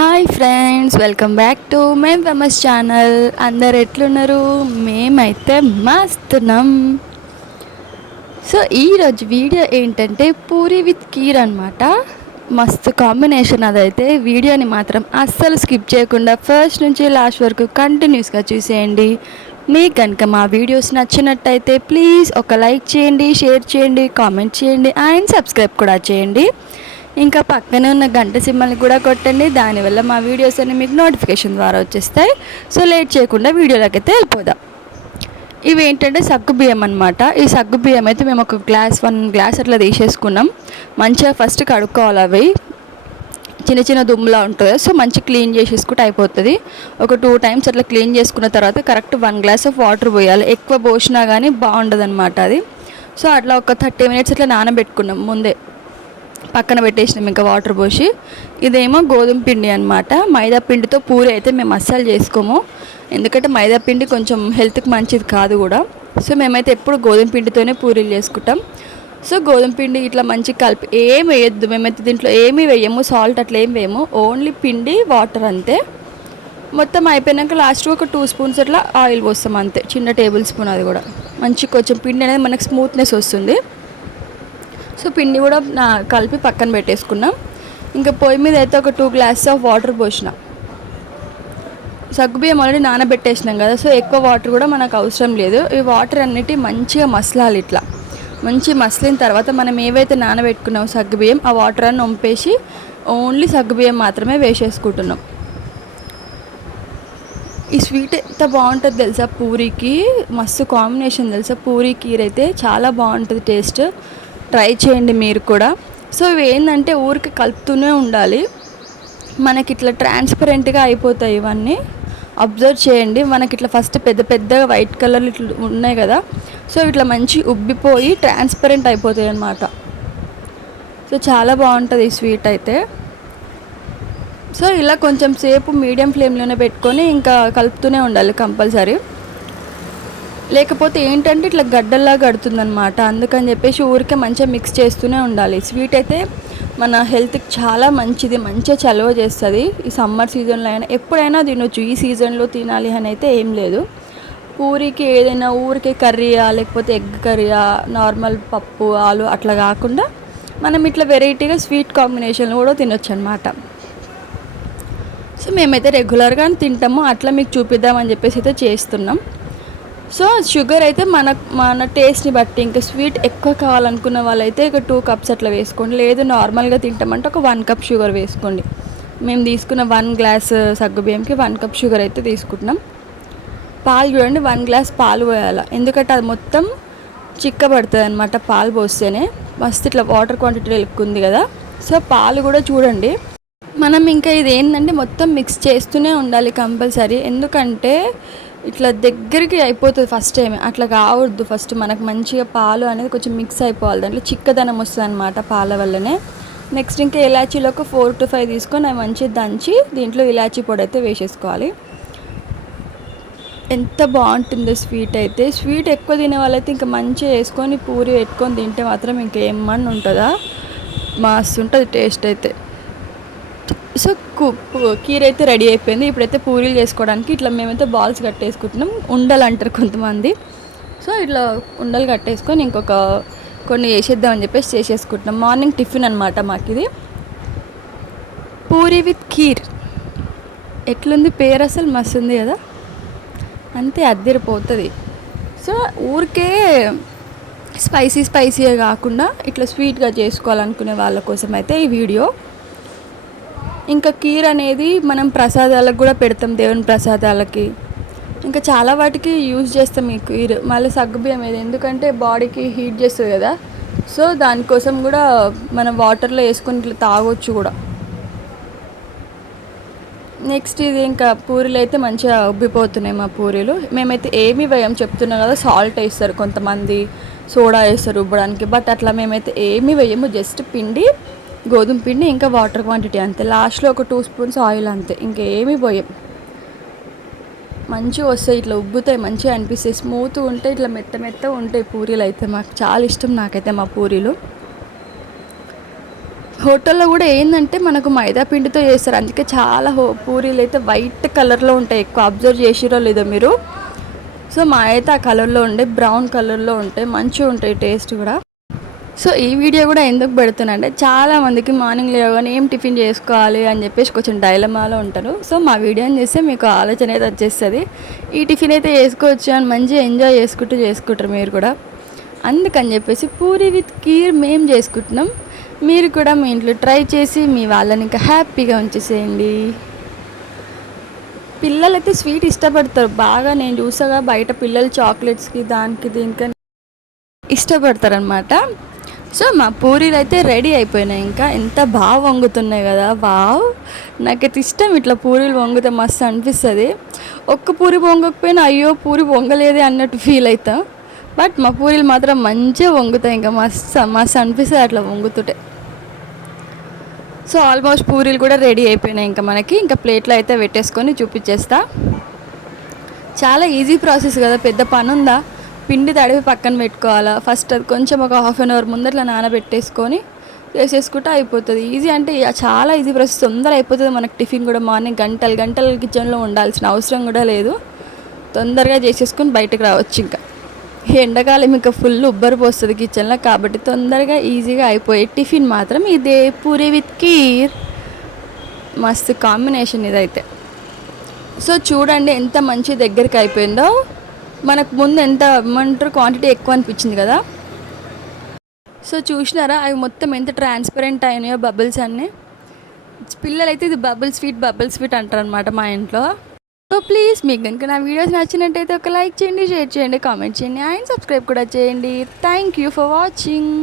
Hi friends welcome back to మేం famous channel. అందరు ఎట్లున్నారు? మేమైతే మస్తున్నాం. సో ఈరోజు వీడియో ఏంటంటే పూరి విత్ కీర్ అనమాట మస్తు కాంబినేషన్ అదైతే. వీడియోని మాత్రం అస్సలు స్కిప్ చేయకుండా ఫస్ట్ నుంచి లాస్ట్ వరకు కంటిన్యూస్గా చూసేయండి. మీకు కనుక మా వీడియోస్ నచ్చినట్టయితే ప్లీజ్ ఒక లైక్ చేయండి షేర్ చేయండి కామెంట్ చేయండి అండ్ సబ్స్క్రైబ్ కూడా చేయండి. ఇంకా పక్కనే ఉన్న గంట సిమ్మల్ని కూడా కొట్టండి. దానివల్ల మా వీడియోస్ అన్ని మీకు నోటిఫికేషన్ ద్వారా వచ్చేస్తాయి. సో లేట్ చేయకుండా వీడియోలోకి అయితే వెళ్ళిపోదాం. ఇవి ఏంటంటే సగ్గు బియ్యం అనమాట ఈ సగ్గు బియ్యం అయితే మేము ఒక గ్లాస్ వన్ గ్లాస్ అట్లా తీసేసుకున్నాం. మంచిగా ఫస్ట్ కడుక్కోవాలి అవి. చిన్న చిన్న దుమ్ములా ఉంటుంది. సో మంచి క్లీన్ చేసేసుకుంటే అయిపోతుంది. ఒక టూ టైమ్స్ అట్లా క్లీన్ చేసుకున్న తర్వాత correct one glass of water పోయాలి. ఎక్కువ పోసినా కానీ బాగుండదు అనమాట అది. సో అట్లా ఒక థర్టీ మినిట్స్ అట్లా నానబెట్టుకున్నాం ముందే. పక్కన పెట్టేసినాం ఇంకా వాటర్ పోసి. ఇదేమో గోధుమ పిండి అనమాట మైదా పిండితో పూరి అయితే మేము అస్సలు చేసుకోము. ఎందుకంటే మైదా పిండి కొంచెం హెల్త్కి మంచిది కాదు కూడా. సో మేమైతే ఎప్పుడు గోధుమ పిండితోనే పూరీలు చేసుకుంటాం. సో గోధుమ పిండి ఇట్లా మంచి కలిపి ఏం వేయద్దు. మేమైతే దీంట్లో ఏమీ వేయము సాల్ట్ అట్లా ఏం వేయము. ఓన్లీ పిండి వాటర్ అంతే. మొత్తం అయిపోయినాక లాస్ట్ ఒక టూ స్పూన్స్ అట్లా ఆయిల్ పోస్తాం అంతే. చిన్న టేబుల్ స్పూన్ అది కూడా. మంచి కొంచెం పిండి అనేది మనకు స్మూత్నెస్ వస్తుంది. సో పిండి కూడా నా కలిపి పక్కన పెట్టేసుకున్నాం. ఇంకా పొయ్యి మీద అయితే ఒక టూ గ్లాసెస్ ఆఫ్ వాటర్ పోసిన. సగ్గుబియ్యం ఆల్రెడీ నానబెట్టేసినాం కదా సో ఎక్కువ వాటర్ కూడా మనకు అవసరం లేదు. ఈ వాటర్ అన్నిటి మంచిగా మసలాలి ఇట్లా. మంచి మసలిన తర్వాత మనం ఏవైతే నానబెట్టుకున్నామో సగ్గుబియ్యం ఆ వాటర్ అన్ని వంపేసి ఓన్లీ సగ్గుబియ్యం మాత్రమే వేసేసుకుంటున్నాం. ఈ స్వీట్ ఎంత బాగుంటుంది తెలుసా? పూరికి మస్తు కాంబినేషన్ తెలుసా? పూరి కీర్ అయితే చాలా బాగుంటుంది టేస్ట్ ట్రై చేయండి మీరు కూడా. సో ఇవి ఏంటంటే ఊరికి కలుపుతూనే ఉండాలి. మనకి ఇట్లా ట్రాన్స్పరెంట్గా అయిపోతాయి ఇవన్నీ. అబ్జర్వ్ చేయండి. మనకి ఇట్లా ఫస్ట్ పెద్ద పెద్దగా వైట్ కలర్ ఇట్లా ఉన్నాయి కదా. సో ఇట్లా మంచి ఉబ్బిపోయి ట్రాన్స్పరెంట్ అయిపోతాయి అన్నమాట. సో చాలా బాగుంటుంది ఈ స్వీట్ అయితే. సో ఇలా కొంచెం సేపు మీడియం ఫ్లేమ్లోనే పెట్టుకొని ఇంకా కలుపుతూనే ఉండాలి కంపల్సరీ. లేకపోతే ఏంటంటే ఇట్లా గడ్డల్లా గడుతుందనమాట అందుకని చెప్పేసి ఊరికే మంచిగా మిక్స్ చేస్తూనే ఉండాలి. స్వీట్ అయితే మన హెల్త్కి చాలా మంచిది. మంచిగా చలవ చేస్తుంది. ఈ సమ్మర్ సీజన్లో అయినా ఎప్పుడైనా తినొచ్చు. ఈ సీజన్లో తినాలి అని అయితే ఏం లేదు. పూరికి ఏదైనా ఊరికే కర్రీయా లేకపోతే ఎగ్ కర్రీయా నార్మల్ పప్పు ఆలు అట్లా కాకుండా మనం ఇట్లా వెరైటీగా స్వీట్ కాంబినేషన్లో కూడా తినొచ్చు అనమాట సో మేమైతే రెగ్యులర్గా తింటాము. అట్లా మీకు చూపిద్దామని చెప్పేసి అయితే చేస్తున్నాం. సో షుగర్ అయితే మన మన టేస్ట్ని బట్టి ఇంకా స్వీట్ ఎక్కువ కావాలనుకున్న వాళ్ళైతే ఇక టూ కప్స్ అట్లా వేసుకోండి. లేదు నార్మల్గా తింటామంటే ఒక వన్ కప్ షుగర్ వేసుకోండి. మేము తీసుకున్న వన్ గ్లాస్ సగ్గుబియ్యంకి వన్ కప్ షుగర్ అయితే తీసుకుంటున్నాం. పాలు చూడండి వన్ గ్లాస్ పాలు పోయాలి. ఎందుకంటే అది మొత్తం చిక్కబడుతుంది అనమాట పాలు పోస్తేనే. మస్తు ఇట్లా వాటర్ క్వాంటిటీ ఎక్కువ ఉంది కదా. సో పాలు కూడా చూడండి. మనం ఇంకా ఇది ఏంటంటే మొత్తం మిక్స్ చేస్తూనే ఉండాలి కంపల్సరీ. ఎందుకంటే ఇట్లా దగ్గరికి అయిపోతుంది ఫస్ట్ టైం అట్లా కావద్దు ఫస్ట్ మనకు మంచిగా పాలు అనేది కొంచెం మిక్స్ అయిపోవాలి. దాంట్లో చిక్కదనం వస్తుంది అనమాట పాల వల్లనే. నెక్స్ట్ ఇంకా ఇలాచీలో ఒక ఫోర్ టు ఫైవ్ తీసుకొని అవి మంచిగా దంచి దీంట్లో ఇలాచీ పొడి అయితే వేసేసుకోవాలి. ఎంత బాగుంటుందో స్వీట్ అయితే. స్వీట్ ఎక్కువ తినే వాళ్ళైతే ఇంకా మంచిగా వేసుకొని పూరి పెట్టుకొని తింటే మాత్రం ఇంకేమన్నా ఉంటుందా మస్తు ఉంటుంది టేస్ట్ అయితే. సో కీర అయితే రెడీ అయిపోయింది. ఇప్పుడైతే పూరీలు చేసుకోవడానికి ఇట్లా మేమైతే బాల్స్ కట్టేసుకుంటున్నాం. ఉండలు అంటారు కొంతమంది. సో ఇట్లా ఉండలు కట్టేసుకొని ఇంకొక కొన్ని వేసేద్దామని చెప్పేసి చేసేసుకుంటున్నాం. మార్నింగ్ టిఫిన్ అనమాట మాకు ఇది పూరి విత్ కీర్ ఎట్లుంది? పేరు అసలు మస్తు ఉంది కదా? అంతే అద్దరిపోతుంది. సో ఊరికే స్పైసీ స్పైసీగా కాకుండా ఇట్లా స్వీట్గా చేసుకోవాలనుకునే వాళ్ళ కోసం అయితే ఈ వీడియో. ఇంకా కీర్ అనేది మనం ప్రసాదాలకు కూడా పెడతాం దేవుని ప్రసాదాలకి. ఇంకా చాలా వాటికి యూజ్ చేస్తాం ఈ కీర్. మళ్ళీ సగ్గుబియ్యం ఏది? ఎందుకంటే బాడీకి హీట్ చేస్తుంది కదా. సో దానికోసం కూడా మనం వాటర్లో వేసుకుని ఇట్లా తాగొచ్చు కూడా. నెక్స్ట్ ఇది ఇంకా పూరీలు అయితే మంచిగా ఉబ్బిపోతున్నాయి మా పూరీలు. మేమైతే ఏమి వేయం చెప్తున్నాం కదా సాల్ట్ వేస్తారు కొంతమంది సోడా వేస్తారు ఉబ్బడానికి. బట్ అట్లా మేమైతే ఏమి వేయము జస్ట్ పిండి గోధుమ పిండి ఇంకా వాటర్ క్వాంటిటీ అంతే. లాస్ట్లో ఒక టూ స్పూన్స్ ఆయిల్ అంతే. ఇంకేమీ పోయాం. మంచిగా వస్తాయి. ఇట్లా ఉబ్బుతాయి. మంచిగా అనిపిస్తాయి. స్మూత్ ఉంటాయి. ఇట్లా మెత్త మెత్త ఉంటాయి పూరీలు అయితే మాకు. చాలా ఇష్టం నాకైతే మా పూరీలు. హోటల్లో కూడా ఏంటంటే మనకు మైదా పిండితో చేస్తారు. అందుకే చాలా హో పూరీలు అయితే వైట్ కలర్లో ఉంటాయి. ఎక్కువ అబ్జర్వ్ చేసిరో లేదో మీరు. సో మా అయితే ఆ కలర్లో ఉండే. బ్రౌన్ కలర్లో ఉంటాయి. మంచిగా ఉంటాయి టేస్ట్ కూడా. సో ఈ వీడియో కూడా ఎందుకు పెడుతున్నా అంటే చాలా మందికి మార్నింగ్ లేవగానే ఏం టిఫిన్ చేసుకోవాలి అని చెప్పేసి కొంచెం డైలమాలో ఉంటారు. సో మా వీడియోని చేస్తే మీకు ఆలోచన అయితే వచ్చేస్తుంది. ఈ టిఫిన్ అయితే చేసుకోవచ్చు అని మంచిగా ఎంజాయ్ చేసుకుంటూ చేసుకుంటారు మీరు కూడా. అందుకని చెప్పేసి పూరి విత్ కీర్ మేము చేసుకుంటున్నాం. మీరు కూడా మీ ఇంట్లో ట్రై చేసి మీ వాళ్ళని ఇంకా హ్యాపీగా ఉంచేసేయండి. పిల్లలైతే స్వీట్ ఇష్టపడతారు. బాగా నేను చూసాగా బయట పిల్లలు చాక్లెట్స్కి దానికి దీనికి ఇష్టపడతారనమాట సో మా పూరీలు అయితే రెడీ అయిపోయినాయి. ఇంకా ఎంత బాగా వంగుతున్నాయి కదా. వావ్! నాకైతే ఇష్టం ఇట్లా పూరీలు వంగితే మస్తు అనిపిస్తుంది. ఒక్క పూరి వంగకపోయినా అయ్యో పూరి వంగలేదే అన్నట్టు ఫీల్ అవుతాం బట్ మా పూరీలు మాత్రం మంచిగా వంగుతాయి. ఇంకా మస్తు మస్తు అనిపిస్తుంది అట్లా వంగుతుంటే. సో ఆల్మోస్ట్ పూరీలు కూడా రెడీ అయిపోయినాయి ఇంకా మనకి. ఇంకా ప్లేట్లో అయితే పెట్టేసుకొని చూపించేస్తా. చాలా ఈజీ ప్రాసెస్ కదా. పెద్ద పని ఉందా పిండి తడివి పక్కన పెట్టుకోవాలా. ఫస్ట్ అది కొంచెం ఒక హాఫ్ అన్ అవర్ ముందట్లా నానబెట్టేసుకొని చేసేసుకుంటే అయిపోతుంది. ఈజీ అంటే చాలా ఈజీ ప్రాసెస్. తొందర అయిపోతుంది మనకి టిఫిన్ కూడా మార్నింగ్ గంటలు గంటలు కిచెన్లో ఉండాల్సిన అవసరం కూడా లేదు. తొందరగా చేసేసుకొని బయటకు రావచ్చు ఇంకా. ఎండాకాలం ఇంకా ఫుల్ ఉబ్బరి పోస్తుంది కిచెన్లో కాబట్టి తొందరగా ఈజీగా అయిపోయే టిఫిన్ మాత్రం ఇదే. పూరి విత్ కీర్. మస్తు కాంబినేషన్ ఇదైతే. సో చూడండి ఎంత మంచి దగ్గరికి అయిపోయిందో. మనకు ముందు ఎంత ఏమంటారు క్వాంటిటీ ఎక్కువ అనిపించింది కదా. సో చూసినారా అవి మొత్తం ఎంత ట్రాన్స్పరెంట్ అయినాయో బబుల్స్ అన్నీ. పిల్లలైతే ఇది బబుల్ స్వీట్ బబుల్ స్వీట్ అంటారు అనమాట మా ఇంట్లో. సో ప్లీజ్ మీకు కనుక నా వీడియోస్ నచ్చినట్టయితే ఒక లైక్ చేయండి షేర్ చేయండి కామెంట్ చేయండి అండ్ సబ్స్క్రైబ్ కూడా చేయండి. Thank you for watching